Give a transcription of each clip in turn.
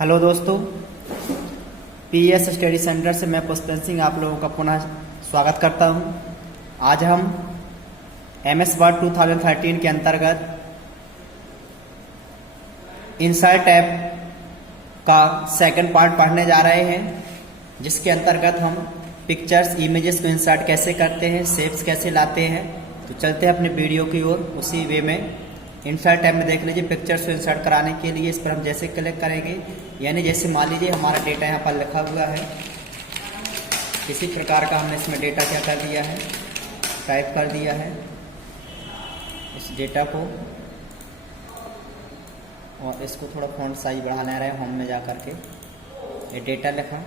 Hello दोस्तों, PS study centre से मैं पुष्पेंद्र सिंह आप लोगों का पुनः स्वागत करता हूं। आज हम एमएस वर्ड 2013 के अंतर्गत इंसर्ट टैब का सेकंड पार्ट पढ़ने जा रहे हैं, जिसके अंतर्गत हम पिक्चर्स इमेजेस को इंसर्ट कैसे करते हैं, शेप्स कैसे लाते हैं। तो चलते हैं अपने वीडियो की ओर। उसी वे में इंसर्ट टैब में देख लीजिए, पिक्चर्स को इंसर्ट कराने के लिए इस पर हम जैसे क्लिक करेंगे, यानी जैसे मान लीजिए हमारा डेटा यहाँ पर लिखा हुआ है, किसी प्रकार का हमने इसमें डेटा क्या कर दिया है, टाइप कर दिया है इस डेटा को, और इसको थोड़ा फॉन्ट साइज बढ़ाना रहे होम में जा करके ये डेटा लिखा।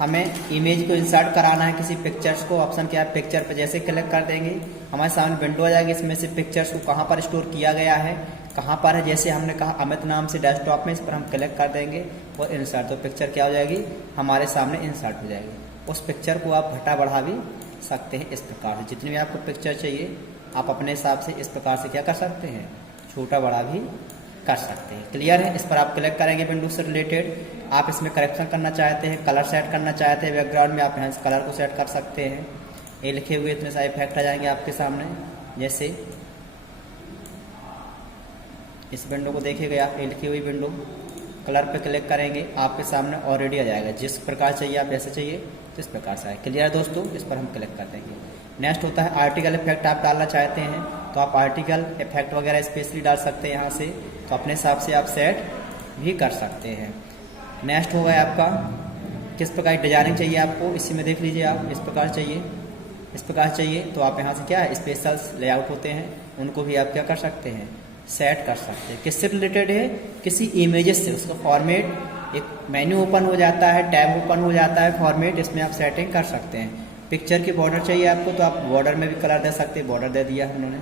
हमें इमेज को इंसर्ट कराना है किसी पिक्चर्स को। ऑप्शन क्या है, पिक्चर पर जैसे क्लिक कर देंगे हमारे सामने विंडो आ जाएगी। इसमें से पिक्चर्स को कहाँ पर स्टोर किया गया है, कहाँ पर है, जैसे हमने कहा अमित नाम से डेस्कटॉप में, इस पर हम क्लिक कर देंगे और इंसर्ट, तो पिक्चर क्या हो जाएगी हमारे सामने इंसर्ट हो जाएगी। उस पिक्चर को आप घटा बढ़ा भी सकते हैं इस प्रकार से। जितनी भी आपको पिक्चर चाहिए आप अपने हिसाब से इस प्रकार से क्या कर सकते हैं, छोटा बड़ा भी कर सकते हैं। क्लियर है। इस पर आप क्लिक करेंगे विंडो से रिलेटेड। आप इसमें करेक्शन करना चाहते हैं, कलर सेट करना चाहते हैं बैकग्राउंड में, आप यहाँ से कलर को सेट कर सकते हैं। ये लिखे हुए इतने सारे इफेक्ट आ जाएंगे आपके सामने। जैसे इस विंडो को देखिएगा आप, ये लिखी हुई विंडो, कलर पे क्लिक करेंगे आपके सामने ऑलरेडी आ जाएगा। जिस प्रकार चाहिए आप जैसे चाहिए तो इस प्रकार से आए। क्लियर है दोस्तों। इस पर हम क्लिक कर देंगे। नेक्स्ट होता है आर्टिकल इफेक्ट। आप डालना चाहते हैं तो आप आर्टिकल इफेक्ट वगैरह स्पेशली डाल सकते हैं यहाँ से, तो अपने हिसाब से आप सेट भी कर सकते हैं। नेक्स्ट होगा आपका किस प्रकार की डिजाइनिंग चाहिए आपको, इसी में देख लीजिए आप, इस प्रकार चाहिए, इस प्रकार चाहिए तो आप यहाँ से क्या है स्पेशल लेआउट होते हैं, उनको भी आप क्या कर सकते हैं, सेट कर सकते हैं। किससे रिलेटेड है, किसी इमेजेस से। उसका फॉर्मेट, एक मेन्यू ओपन हो जाता है, टैब ओपन हो जाता है, फॉर्मेट, इसमें आप सेटिंग कर सकते हैं। पिक्चर की बॉर्डर चाहिए आपको तो आप बॉर्डर में भी कलर दे सकते हैं। बॉर्डर दे दिया उन्होंने,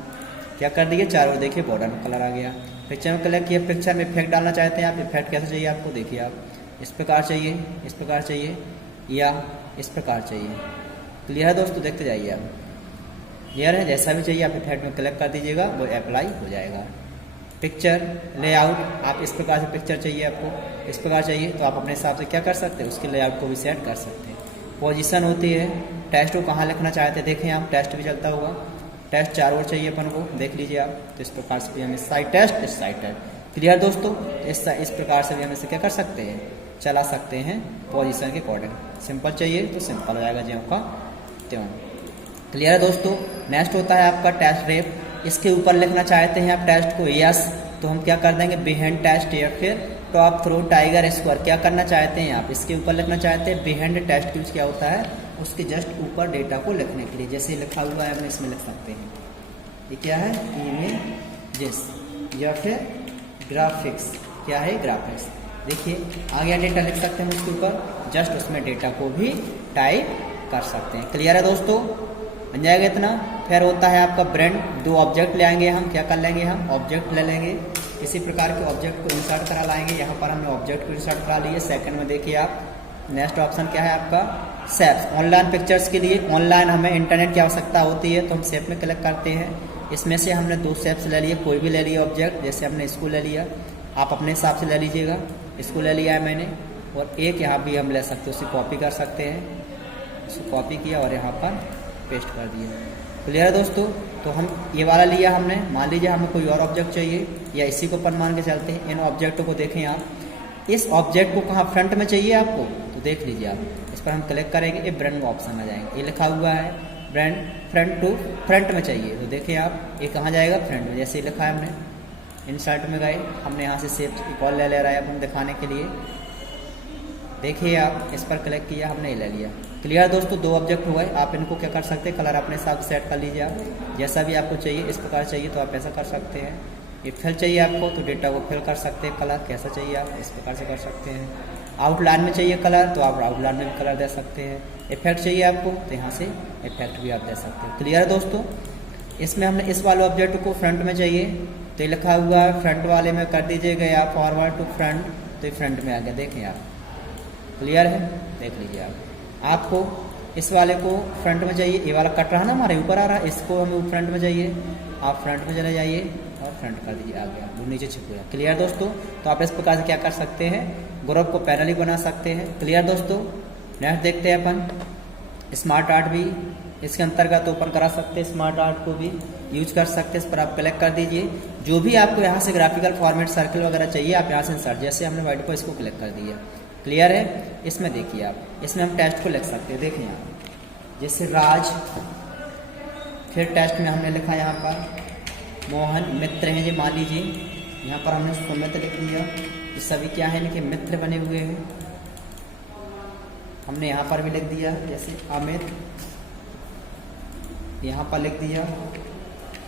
क्या कर दिया, चारों देखिए बॉर्डर में कलर आ गया। पिक्चर में कलर किया, पिक्चर में इफेक्ट डालना चाहते हैं आप, इफेक्ट कैसे चाहिए आपको, देखिए आप इस प्रकार चाहिए, इस प्रकार चाहिए या इस प्रकार चाहिए। क्लियर है दोस्तों, देखते जाइए आप। क्लियर है, जैसा भी चाहिए आप इफेक्ट में क्लिक कर दीजिएगा, वो अप्लाई हो जाएगा। पिक्चर लेआउट, आप इस प्रकार से पिक्चर चाहिए आपको, इस प्रकार चाहिए तो आप अपने हिसाब से क्या कर सकते हैं, उसके लेआउट को भी सेट कर सकते हैं। पोजीशन होती है, टेक्स्ट को कहाँ लिखना चाहते हैं, देखें आप टेक्स्ट भी चलता होगा, टेक्स्ट चार ओर चाहिए अपन को, देख लीजिए आप। तो इस प्रकार से भी हम इस साइड टेस्ट, इस साइड टेस्ट। क्लियर दोस्तों, इस प्रकार से भी हम इसे क्या कर सकते हैं, चला सकते हैं पोजीशन के अकॉर्डिंग। सिंपल चाहिए तो सिंपल हो जाएगा ज्यों का त्यों। क्लियर है दोस्तों। नेक्स्ट होता है आपका टेस्ट रेप। इसके ऊपर लिखना चाहते हैं आप टेस्ट को, यस, तो हम क्या कर देंगे बिहाइंड टेस्ट, या फिर टॉप थ्रू टाइगर स्क्वायर, क्या करना चाहते हैं आप, इसके ऊपर लिखना चाहते हैं बिहाइंड टेस्ट। यूज क्या होता है, उसके जस्ट ऊपर डेटा को लिखने के लिए, जैसे लिखा हुआ है हम इसमें लिख सकते हैं। ये क्या है, इमेजेस, या फिर ग्राफिक्स, क्या है ग्राफिक्स। देखिए आ गया डेटा, लिख सकते हैं उसके ऊपर, जस्ट उसमें डेटा को भी टाइप कर सकते हैं। क्लियर है दोस्तों, बन जाएगा इतना। फिर होता है आपका ब्रांड। दो ऑब्जेक्ट ले आएंगे हम, क्या कर लेंगे हम, ऑब्जेक्ट ले लेंगे, किसी प्रकार के ऑब्जेक्ट को इंसर्ट करा लाएंगे। यहाँ पर हमने ऑब्जेक्ट को इंसर्ट करा लिए। सेकंड में देखिए आप, नेक्स्ट ऑप्शन क्या है आपका, शेप्स। ऑनलाइन पिक्चर्स के लिए ऑनलाइन हमें इंटरनेट की आवश्यकता होती है तो हम शेप में क्लिक करते हैं। इसमें से हमने दो शेप्स ले लिए, कोई भी ले लिया ऑब्जेक्ट, जैसे हमने इसको ले लिया, आप अपने हिसाब से ले लीजिएगा। इसको ले लिया है मैंने, और एक यहाँ भी हम ले सकते हैं, उसे कॉपी कर सकते हैं। उसको कॉपी किया और यहाँ पर पेस्ट कर दिया। क्लियर है दोस्तों। तो हम ये वाला लिया हमने, मान लीजिए हमें कोई और ऑब्जेक्ट चाहिए या इसी को अपन मान के चलते हैं। इन ऑब्जेक्टों को देखें आप, इस ऑब्जेक्ट को कहाँ फ्रंट में चाहिए आपको, तो देख लीजिए आप, इस पर हम क्लिक करेंगे, ये ब्रांड का ऑप्शन आ जाएंगे। ये लिखा हुआ है ब्रांड फ्रंट टू फ्रंट में चाहिए, तो देखिए आप ये कहाँ जाएगा, फ्रंट में। जैसे लिखा है हमने, इंसर्ट में गए, हमने यहाँ से शेप कॉल ले रहा है अपन दिखाने के लिए। देखिए आप इस पर क्लिक किया, हमने ले लिया। क्लियर दोस्तों, दो ऑब्जेक्ट हो गए। आप इनको क्या कर सकते हैं, कलर अपने हिसाब से सेट कर लीजिए आप, जैसा भी आपको चाहिए। इस प्रकार चाहिए तो आप ऐसा कर सकते हैं। ये फिल चाहिए आपको तो डेटा को फिल कर सकते हैं, कलर कैसा चाहिए आप इस प्रकार से कर सकते हैं। आउटलाइन में चाहिए कलर तो आप आउटलाइन में भी कलर दे सकते हैं। इफेक्ट चाहिए आपको तो यहाँ से इफेक्ट भी आप दे सकते हैं। क्लियर है दोस्तों। इसमें हमने इस वाले ऑब्जेक्ट को फ्रंट में चाहिए तो ये लिखा हुआ है फ्रंट वाले में कर दीजिएगा आप फॉरवर्ड टू फ्रंट, तो ये फ्रंट में आ गया, देखें आप। क्लियर है, देख लीजिए आप। आपको इस वाले को फ्रंट में चाहिए, ये वाला कट रहा ना हमारे ऊपर आ रहा है, इसको हमें फ्रंट में चाहिए, आप फ्रंट में चले जाइए। और फ्रंट कर दीजिए, आ गया, वो नीचे छिप गया। क्लियर दोस्तों? तो आप इस प्रकार से क्या कर सकते हैं, ग्रुप को पैनल ही बना सकते हैं। क्लियर दोस्तों? नेक्स्ट देखते हैं अपन स्मार्ट आर्ट भी इसके अंतर्गत ओपन करा सकते हैं, स्मार्ट आर्ट को भी यूज कर सकते हैं। इस पर आप क्लिक कर दीजिए, जो भी आपको यहाँ से ग्राफिकल फॉर्मेट सर्कल वगैरह चाहिए आप यहाँ से इंसर्ट, जैसे हमने व्हाइट पर इसको क्लिक कर दिया। क्लियर है? इसमें देखिए आप, इसमें हम टेस्ट को लिख सकते हैं। देखिए यहाँ जैसे राज, फिर टेस्ट में हमने लिखा यहाँ पर मोहन मित्र हैं, ये मान लीजिए यहाँ पर हमने सुमित लिख दिया। ये सभी क्या है, इनके मित्र बने हुए हैं। हमने यहाँ पर भी लिख दिया, जैसे अमित, यहाँ पर लिख दिया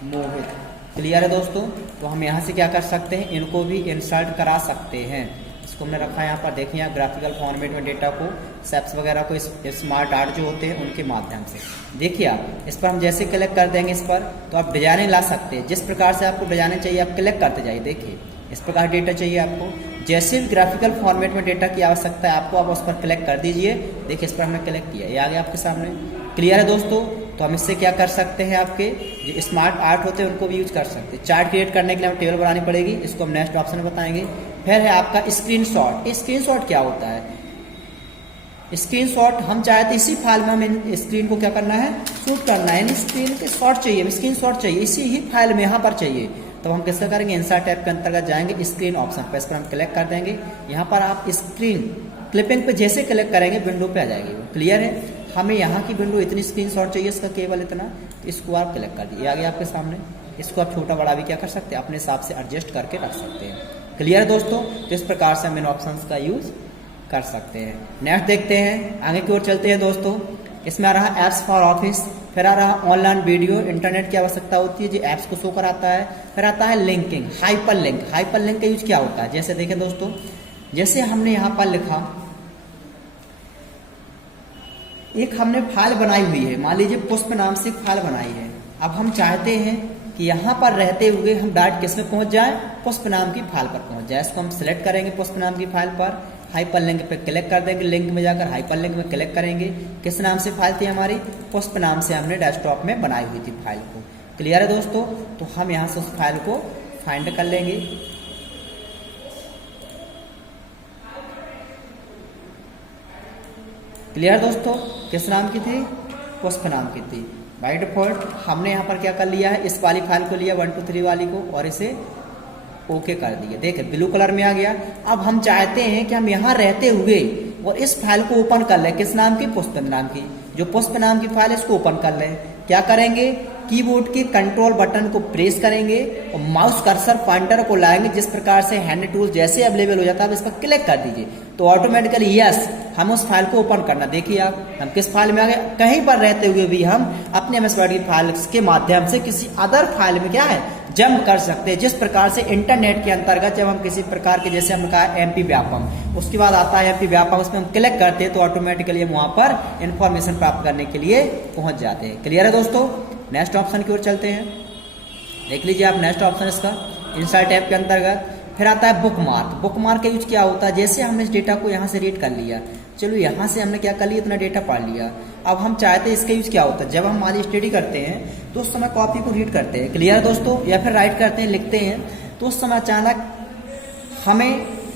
मोहित। क्लियर है दोस्तों? तो हम यहाँ से क्या कर सकते हैं, इनको भी इंसर्ट करा सकते हैं। इसको हमने रखा यहाँ पर, देखिए यहाँ ग्राफिकल फॉर्मेट में डेटा को, सेप्स वगैरह को स्मार्ट आर्ट जो होते हैं उनके माध्यम से। देखिए आप इस पर हम जैसे क्लिक कर देंगे इस पर, तो आप डिजाइनिंग ला सकते हैं। जिस प्रकार से आपको डिजाइनिंग चाहिए आप क्लिक करते जाइए। देखिए इस प्रकार डेटा चाहिए आपको, जैसे भी ग्राफिकल फॉर्मेट में डेटा की आवश्यकता है आपको, आप उस पर क्लिक कर दीजिए। देखिए इस पर हमने क्लिक किया, ये आ गया आपके सामने। क्लियर है दोस्तों? तो हम इससे क्या कर सकते हैं, आपके जो स्मार्ट आर्ट होते हैं उनको भी यूज कर सकते हैं। चार्ट क्रिएट करने के लिए हमें टेबल बनानी पड़ेगी, इसको हम नेक्स्ट ऑप्शन में बताएंगे। फिर है आपका स्क्रीनशॉट। स्क्रीनशॉट क्या होता है? स्क्रीनशॉट हम चाहते इसी फाइल में हमें स्क्रीन को क्या करना है, शूट करना है, स्क्रीन के शॉट चाहिए, स्क्रीनशॉट चाहिए, इसी ही फाइल में यहाँ पर चाहिए। तो हम कैसे करेंगे, इंसर्ट टैब के अंतर्गत जाएंगे, स्क्रीन ऑप्शन पर, इस पर हम क्लिक कर देंगे। यहाँ पर आप स्क्रीन क्लिपिंग पे जैसे क्लिक करेंगे विंडो पे आ जाएगी वो। क्लियर है? हमें यहाँ की विंडो इतनी स्क्रीनशॉट चाहिए, इसका केवल इतना, तो इसको आप क्लिक कर दीजिए, आ गया आपके सामने। इसको आप छोटा बड़ा भी क्या कर सकते हैं, अपने हिसाब से एडजस्ट करके रख सकते हैं। क्लियर है दोस्तों? तो इस प्रकार से हम इन ऑप्शंस का यूज कर सकते हैं। नेक्स्ट देखते हैं, आगे की ओर चलते हैं दोस्तों। इसमें आ रहा एप्स फॉर ऑफिस, फिर आ रहा ऑनलाइन वीडियो, इंटरनेट की आवश्यकता होती है जो एप्स को शो कराता है। फिर आता है linking, hyper link. Hyper link का यूज क्या होता है, जैसे देखें दोस्तों, जैसे हमने यहाँ पर लिखा, एक हमने फाइल बनाई हुई है, मान लीजिए पुष्प नाम से फाइल बनाई है। अब हम चाहते हैं कि यहाँ पर रहते हुए हम डायरेक्ट किस में पहुंच जाए, पुष्प नाम की फाइल पर पहुंच जाए। इसको हम सिलेक्ट करेंगे, पुष्प नाम की फाइल पर हाइपर लिंक पे क्लिक कर देंगे, लिंक में जाकर हाइपर लिंक में क्लिक करेंगे। किस नाम से फाइल थी हमारी, पुष्प नाम से हमने डेस्कटॉप में बनाई हुई थी फाइल को। क्लियर है दोस्तों? तो हम यहाँ से उस फाइल को फाइंड कर लेंगे। क्लियर दोस्तों? किस नाम की थी, पुष्प नाम की थी। बाय डिफॉल्ट हमने यहाँ पर क्या कर लिया है, इस वाली फाइल को लिया 1 2 3 वाली को, और इसे ओके कर दिया। देखिए ब्लू कलर में आ गया। अब हम चाहते हैं कि हम यहाँ रहते हुए और इस फाइल को ओपन कर लें, किस नाम की, पुष्प नाम की। जो पुष्प नाम की फाइल है इसको ओपन कर लें। क्या करेंगे, कीबोर्ड के कंट्रोल बटन को प्रेस करेंगे और माउस कर्सर पॉइंटर को लाएंगे, जिस प्रकार से हैंड टूल जैसे अवेलेबल हो जाता है, अब इस पर क्लिक कर दीजिए तो ऑटोमेटिकली यस हम उस फाइल को ओपन करना। देखिए आप, हम किस फाइल में आ गए, कहीं पर रहते हुए भी हम अपने MS वर्ड की फाइल के माध्यम से किसी अदर फाइल में क्या है, जंप कर सकते हैं। जिस प्रकार से इंटरनेट के अंतर्गत जब हम किसी प्रकार के, जैसे हमने कहा MP व्यापम, उसके बाद आता है MP व्यापम, उसमें हम क्लिक करते हैं तो ऑटोमेटिकली हम वहां पर इंफॉर्मेशन प्राप्त करने के लिए पहुंच जाते हैं। क्लियर है दोस्तों? नेक्स्ट ऑप्शन की ओर चलते हैं। देख लीजिए आप नेक्स्ट ऑप्शन इसका इंसर्ट टैब के अंतर्गत। फिर आता है बुकमार्क। बुकमार्क का यूज क्या होता है, जैसे हमने इस डेटा को यहाँ से रीड कर लिया, चलो यहाँ से हमने क्या कर लिया, इतना डेटा पढ़ लिया। अब हम चाहते हैं इसका यूज क्या होता है, जब हम हमारी स्टडी करते हैं तो उस समय कॉपी को रीड करते हैं। क्लियर दोस्तों? या फिर राइट करते हैं, लिखते हैं, तो उस समय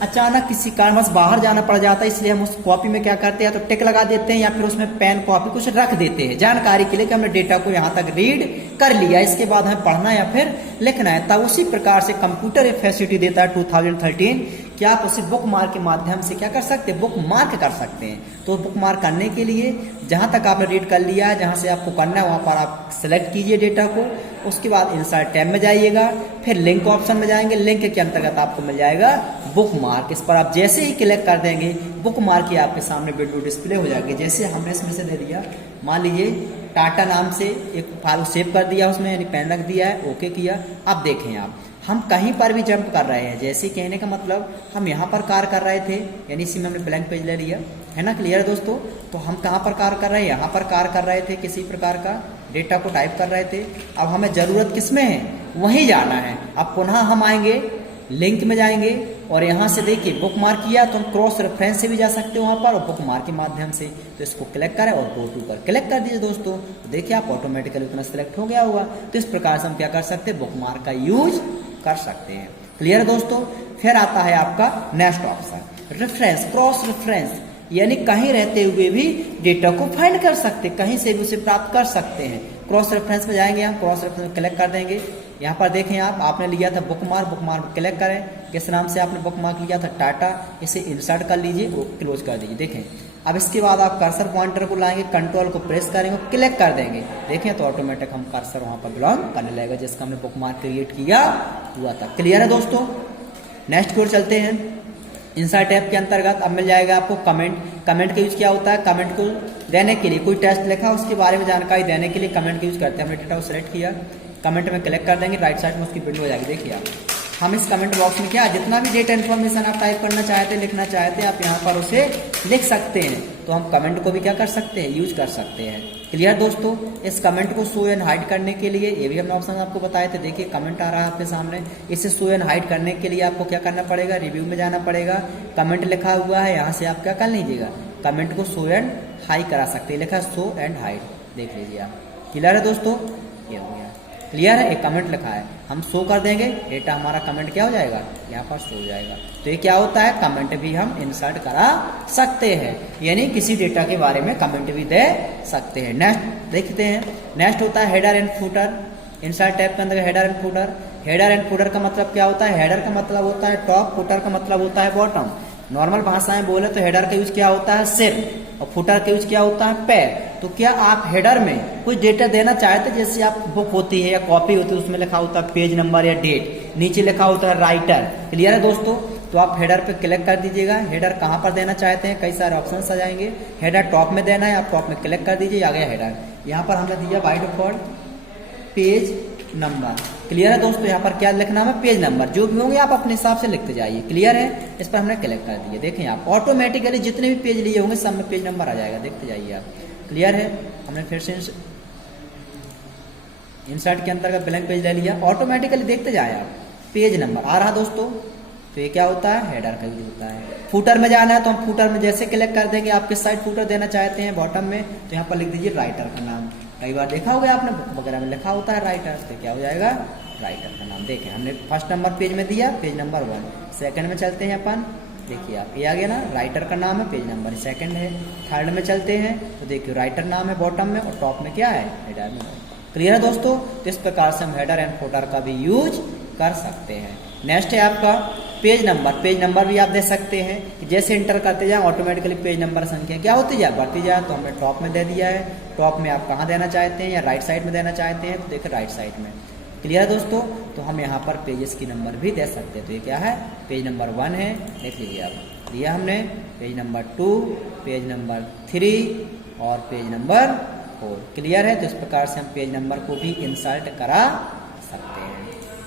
अचानक किसी कारणवश बाहर जाना पड़ जाता है, इसलिए हम उस कॉपी में क्या करते हैं, तो टिक लगा देते हैं या फिर उसमें पेन कॉपी कुछ रख देते हैं जानकारी के लिए कि हमने डेटा को यहाँ तक रीड कर लिया, इसके बाद हमें पढ़ना या फिर लिखना है। तब उसी प्रकार से कंप्यूटर एक फैसिलिटी देता है 2013 कि आप उसे बुक मार्क के माध्यम से क्या कर सकते हैं, बुक मार्क कर सकते हैं। तो बुक मार्क करने के लिए जहां तक आपने रीड कर लिया है, जहां से आपको करना है वहां पर आप सिलेक्ट कीजिए डेटा को। उसके बाद इंसर्ट टैब में जाइएगा, फिर लिंक ऑप्शन में जाएंगे, लिंक के अंतर्गत आपको मिल जाएगा बुक मार्क। इस पर आप जैसे ही क्लिक कर देंगे बुक मार्क ही आपके सामने विंडो डिस्प्ले हो जाएगी। जैसे हमने इसमें से दे दिया, मान लीजिए टाटा नाम से एक फाइल सेव कर दिया, उसमें यानी पेन रख दिया है, ओके किया। अब देखें आप, हम कहीं पर भी जंप कर रहे हैं, जैसे कहने का मतलब हम यहाँ पर कार्य कर रहे थे, यानी इसी में हमने ब्लैंक पेज ले लिया है ना। क्लियर है दोस्तों? तो हम कहाँ पर कार्य कर रहे हैं, यहाँ पर कार्य कर रहे थे, किसी प्रकार का डेटा को टाइप कर रहे थे। अब हमें जरूरत किस में है, वहीं जाना है। अब पुनः हम आएंगे, लिंक में जाएंगे और यहाँ से देखिए बुक मार्क किया तो हम क्रॉस रेफरेंस से भी जा सकते हो वहाँ पर और बुक मार्क के माध्यम से। तो इसको क्लिक करें और गो टू पर क्लिक कर दीजिए दोस्तों, तो देखिए आप ऑटोमेटिकली उतना सिलेक्ट हो गया होगा। तो इस प्रकार से हम क्या कर सकते हैं, बुक मार्क का यूज कर सकते हैं। क्लियर है दोस्तों। फिर आता है आपका next option, reference, cross reference, यानी कहीं रहते हुए भी डेटा को फाइंड कर सकते, कहीं से भी उसे प्राप्त कर सकते हैं। क्रॉस रेफरेंस में जाएंगे हम, क्रॉस रेफरेंस क्लिक कर देंगे। यहाँ पर देखें आप, आपने लिया था बुक मार्क क्लिक करें, किस नाम से आपने बुक मार्क लिया था, टाटा, इसे इंसर्ट कर लीजिए, क्लोज कर दीजिए। देखें अब इसके बाद आप कर्सर पॉइंटर को लाएंगे, कंट्रोल को प्रेस करेंगे, क्लिक कर देंगे, देखें तो ऑटोमेटिक हम कर्सर वहां पर बिलोंग करने लगेगा जिसका हमने बुक मार्क क्रिएट किया हुआ था। क्लियर है दोस्तों। नेक्स्ट की ओर चलते हैं। इंसर्ट टैब के अंतर्गत अब मिल जाएगा आपको कमेंट। कमेंट का यूज क्या होता है, कमेंट को देने के लिए, कोई टेस्ट लिखा उसके बारे में जानकारी देने के लिए कमेंट का यूज करते हैं। हमने डेटा को सिलेक्ट किया, कमेंट में क्लिक कर देंगे, राइट साइड में उसकी विंडो हो जाएगी। देखिए आप, हम इस कमेंट बॉक्स में क्या जितना भी डेटा इन्फॉर्मेशन आप टाइप करना चाहते हैं, लिखना चाहते हैं, आप यहाँ पर उसे लिख सकते हैं। तो हम कमेंट को भी क्या कर सकते हैं, यूज कर सकते हैं। क्लियर दोस्तों। इस कमेंट को शो एंड हाइड करने के लिए ये भी हमने ऑप्शन आपको बताए थे। देखिए कमेंट आ रहा है आपके सामने, इसे शो एंड हाइड करने के लिए आपको क्या करना पड़ेगा, रिव्यू में जाना पड़ेगा। कमेंट लिखा हुआ है, यहाँ से आप क्या कर लीजिएगा, कमेंट को शो एंड हाइड करा सकते हैं। लिखा शो एंड हाइड, देख लीजिए आप। क्लियर है दोस्तों, ये हो गया। क्लियर है, एक कमेंट लिखा है, हम शो कर देंगे, डेटा हमारा कमेंट क्या हो जाएगा, यहाँ पर शो हो जाएगा। तो ये क्या होता है, कमेंट भी हम इंसर्ट करा सकते हैं, यानी किसी डेटा के बारे में कमेंट भी दे सकते हैं। नेक्स्ट देखते हैं। नेक्स्ट होता है header and footer. Insert tab के अंदर header and footer. Header and footer का मतलब क्या होता है, हेडर का मतलब होता है टॉप, फुटर का मतलब होता है बॉटम। नॉर्मल भाषाएं बोले तो हेडर का यूज क्या होता है, सिर, और फुटर का यूज क्या होता है, पैर। तो क्या आप हेडर में कुछ डेटा देना चाहते हैं, जैसे आप बुक होती है या कॉपी होती है, उसमें लिखा होता है पेज नंबर या डेट, नीचे लिखा होता है राइटर। क्लियर है दोस्तों। तो आप हेडर पे क्लिक कर दीजिएगा। हेडर कहाँ पर देना चाहते हैं, कई सारे ऑप्शन आ जाएंगे। हेडर टॉप में देना है, आप टॉप में क्लिक कर दीजिए, आ गया हेडर। यहाँ पर हमने दिया by default page number. Clear है दोस्तों। यहाँ पर क्या लिखना है, पेज नंबर, जो भी होंगे आप अपने हिसाब से लिखते जाइए। क्लियर है। इस पर हमने क्लिक कर दिया। देखें आप, ऑटोमेटिकली जितने भी पेज लिए होंगे सब में पेज नंबर आ जाएगा, देखते जाइए आप। क्लियर है। हमने फिर से इंसर्ट के अंतर्गत ब्लैंक पेज ले लिया, ऑटोमेटिकली देखते जाए आप, पेज नंबर आ रहा दोस्तों। तो ये क्या होता है, हेडर का यूज होता है। फुटर में जाना है तो हम फुटर में जैसे क्लिक कर देंगे, आप किस साइड फुटर देना चाहते हैं, बॉटम में, तो यहाँ पर लिख दीजिए राइटर का नाम। कई बार देखा होगा आपने, बुक वगैरह में लिखा होता है राइटर, तो क्या हो जाएगा, राइटर का नाम। देखें हमने फर्स्ट नंबर पेज में दिया, पेज नंबर 1। सेकंड में चलते हैं अपन, देखिए आप, ये आ गया ना, राइटर का नाम है, पेज नंबर सेकंड है। थर्ड में चलते हैं तो देखिए राइटर नाम है बॉटम में, और टॉप में क्या है, हेडर में। क्लियर है दोस्तों। तो इस प्रकार से हम हेडर एंड फुटर का भी यूज कर सकते हैं। नेक्स्ट है आपका पेज नंबर। पेज नंबर भी आप दे सकते हैं कि जैसे इंटर करते जाए ऑटोमेटिकली पेज नंबर संख्या क्या होती जाए, बढ़ती जाए। तो हमने टॉप में दे दिया है। टॉप में आप कहाँ देना चाहते हैं, या राइट साइड में देना चाहते हैं, तो देखिए राइट साइड में। क्लियर है दोस्तों। तो हम यहाँ पर पेजेस की नंबर भी दे सकते हैं। तो ये क्या है, पेज नंबर 1 है, देख लीजिए आप, दिया हमने। पेज नंबर 2, पेज नंबर 3 और पेज नंबर 4। क्लियर है। तो इस प्रकार से हम पेज नंबर को भी इंसर्ट करा सकते हैं।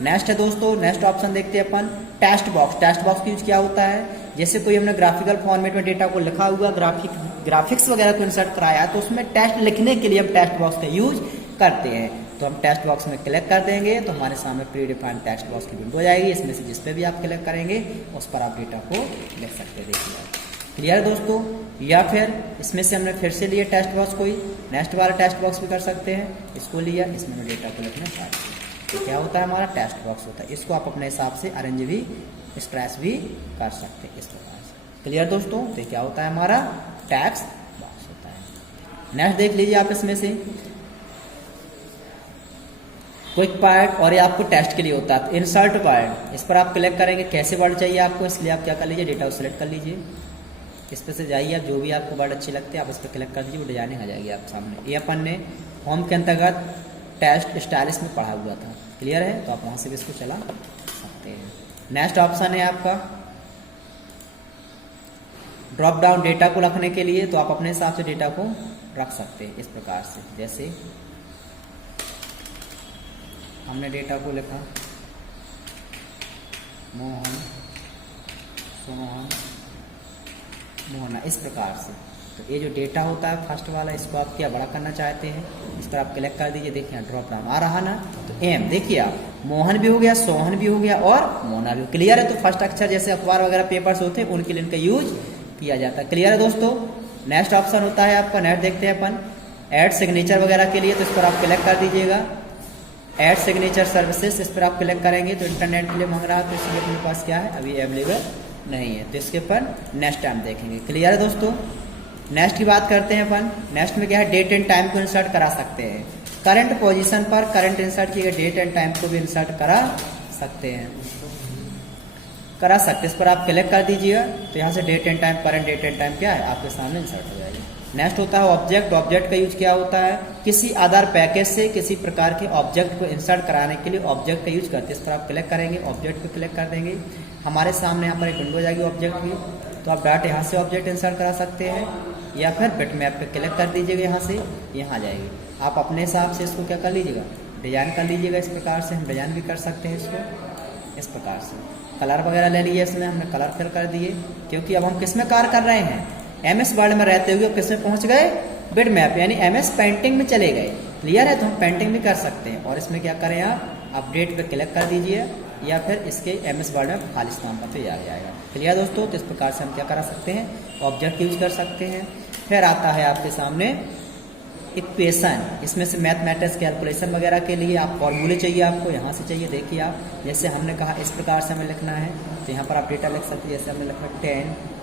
नेक्स्ट है दोस्तों, नेक्स्ट ऑप्शन देखते हैं अपन, टेक्स्ट बॉक्स। टेक्स्ट बॉक्स का यूज क्या होता है, जैसे कोई हमने ग्राफिकल फॉर्मेट में डेटा को लिखा हुआ, ग्राफिक्स वगैरह को इंसर्ट कराया, तो उसमें टेक्स्ट लिखने के लिए हम टेक्स्ट बॉक्स का यूज करते हैं। तो हम टेक्स्ट बॉक्स में क्लिक कर देंगे तो हमारे सामने प्री डिफाइंड टेक्स्ट बॉक्स की विंडो हो जाएगी। इसमें से जिस पे भी आप क्लिक करेंगे उस पर आप डेटा को लिख सकते हैं। देखिए क्लियर है दोस्तों। या फिर इसमें से हमने फिर से लिया टेक्स्ट बॉक्स, कोई नेक्स्ट वाला टेक्स्ट बॉक्स भी कर सकते हैं, इसको लिया, इसमें डेटा को लिखना स्टार्ट किया, तो क्या होता है, हमारा टेक्स्ट बॉक्स होता है। इसको आप अपने हिसाब से अरेंज भी, स्ट्रेस भी कर सकते हैं इस प्रकार से। क्लियर दोस्तों। तो क्या होता है, हमारा टेक्स्ट बॉक्स होता है। नेक्स्ट देख लीजिए आप, इसमें से क्विक पार्ट, और ये आपको टेस्ट के लिए होता है। इंसर्ट पार्ट, इस पर आप क्लिक करेंगे, कैसे वर्ड चाहिए आपको, इसलिए आप क्या कर लीजिए, डेटा को सिलेक्ट कर लीजिए। इस पर से जाइए, आप जो भी आपको वर्ड अच्छे लगते हैं आप इस पर क्लिक कर दीजिए, वो डिजाइनिंग आ जाएगी आप सामने। ये अपन ने होम के अंतर्गत टेक्स्ट स्टाइलिश में पढ़ा हुआ था। क्लियर है। तो आप वहां से भी इसको चला सकते हैं। नेक्स्ट ऑप्शन है आपका ड्रॉप डाउन, डेटा को रखने के लिए। तो आप अपने हिसाब से डेटा को रख सकते हैं इस प्रकार से। जैसे हमने डेटा को लिखा मोहन, सोहन, मोहना, इस प्रकार से। तो ये जो डेटा होता है फर्स्ट वाला, इसको आप क्या बड़ा करना चाहते हैं, इस पर आप क्लिक कर दीजिए। देखिए ड्रॉप डाउन आ रहा ना, तो एम देखिए आप मोहन भी हो गया, सोहन भी हो गया और मोना भी। क्लियर है? तो फर्स्ट अक्षर जैसे अखबार वगैरह पेपर्स होते हैं उनके लिए इनका यूज किया जाता है। क्लियर है दोस्तों? नेक्स्ट ऑप्शन होता है आपका, नेक्स्ट देखते हैं अपन, ऐड सिग्नेचर वगैरह के लिए, तो इस पर आप क्लिक कर दीजिएगा। ऐड सिग्नेचर सर्विसेज, इस पर आप क्लिक करेंगे तो इंटरनेट के लिए मांग रहा है, तो इसलिए अपने पास क्या है अभी अवेलेबल नहीं है, तो इसके पर नेक्स्ट टाइम देखेंगे। क्लियर है दोस्तों? नेक्स्ट की बात करते हैं अपन। नेक्स्ट में क्या है, डेट एंड टाइम को इंसर्ट करा सकते हैं। करंट पोजीशन पर करंट इंसर्ट किए, डेट एंड टाइम को भी इंसर्ट करा सकते हैं, करा सकते। इस पर आप क्लिक कर दीजिएगा तो यहाँ से date and time, current date and time क्या है आपके सामने इंसर्ट हो जाएगी। नेक्स्ट होता है ऑब्जेक्ट। ऑब्जेक्ट का यूज क्या होता है, किसी आधार पैकेज से किसी प्रकार के ऑब्जेक्ट को इंसर्ट कराने के लिए ऑब्जेक्ट का यूज करते हैं। इस पर आप क्लिक करेंगे, ऑब्जेक्ट पे क्लिक कर देंगे, हमारे सामने यहाँ पर एक विंडो जाएगी ऑब्जेक्ट की, तो आप डायरेक्ट यहाँ से ऑब्जेक्ट इंसर्ट करा सकते हैं या फिर बिटमैप पे क्लिक कर दीजिएगा, यहाँ से यहाँ जाएगी। आप अपने हिसाब से इसको क्या कर लीजिएगा, डिजाइन कर लीजिएगा। इस प्रकार से हम डिजाइन भी कर सकते हैं इसको, इस प्रकार से। कलर वगैरह ले लीजिए, इसमें हमने कलर फिल कर दिए, क्योंकि अब हम किस में कार्य कर रहे हैं, MS वर्ड में रहते हुए किस में पहुंच गए, बिटमैप यानी MS पेंटिंग में चले गए। क्लियर है? तो हम पेंटिंग भी कर सकते हैं। और इसमें क्या करें, आप अपडेट पे क्लिक कर दीजिए या फिर इसके MS वर्ड में खालिस्तान पर पे आ जाएगा। क्लियर दोस्तों? तो इस प्रकार से हम क्या करा सकते हैं, ऑब्जेक्ट यूज कर सकते हैं। फिर आता है आपके सामने इक्वेशन, इसमें से मैथमेटिक्स कैलकुलेशन वगैरह के लिए आप फॉर्मूले चाहिए, आपको यहाँ से चाहिए। देखिए आप, जैसे हमने कहा इस प्रकार से हमें लिखना है, तो यहाँ पर आप डेटा लिख सकते हैं। जैसे हमने लिखा 10,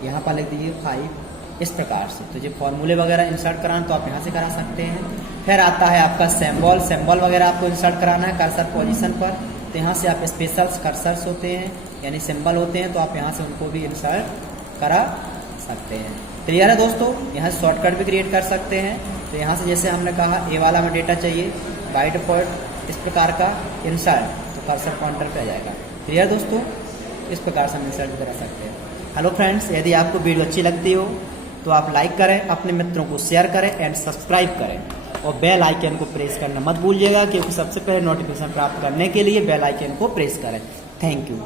यहाँ पर लिख दीजिए 5, इस प्रकार से। तो जो फॉर्मूले वगैरह इंसर्ट कराना तो आप यहाँ से करा सकते हैं। फिर आता है आपका सिंबल। सिंबल वगैरह आपको इंसर्ट कराना है कर्सर पोजीशन पर, तो यहाँ से आप स्पेशल कर्सर्स होते हैं यानी सिंबल होते हैं, तो आप यहाँ से उनको भी इंसर्ट करा सकते हैं। क्लियर है दोस्तों? यहाँ से शॉर्टकट भी क्रिएट कर सकते हैं। तो यहाँ से जैसे हमने कहा ए वाला में डेटा चाहिए बाय डिफॉल्ट इस प्रकार का इंसर्ट, तो कर्सर पॉइंटर पे आ जाएगा। क्लियर दोस्तों? इस प्रकार से हम इंसर्ट करा सकते हैं। हेलो फ्रेंड्स, यदि आपको वीडियो अच्छी लगती हो तो आप लाइक करें, अपने मित्रों को शेयर करें एंड सब्सक्राइब करें और बेल आइकन को प्रेस करना मत भूलिएगा, क्योंकि सबसे पहले नोटिफिकेशन प्राप्त करने के लिए बेल आइकन को प्रेस करें। Thank you.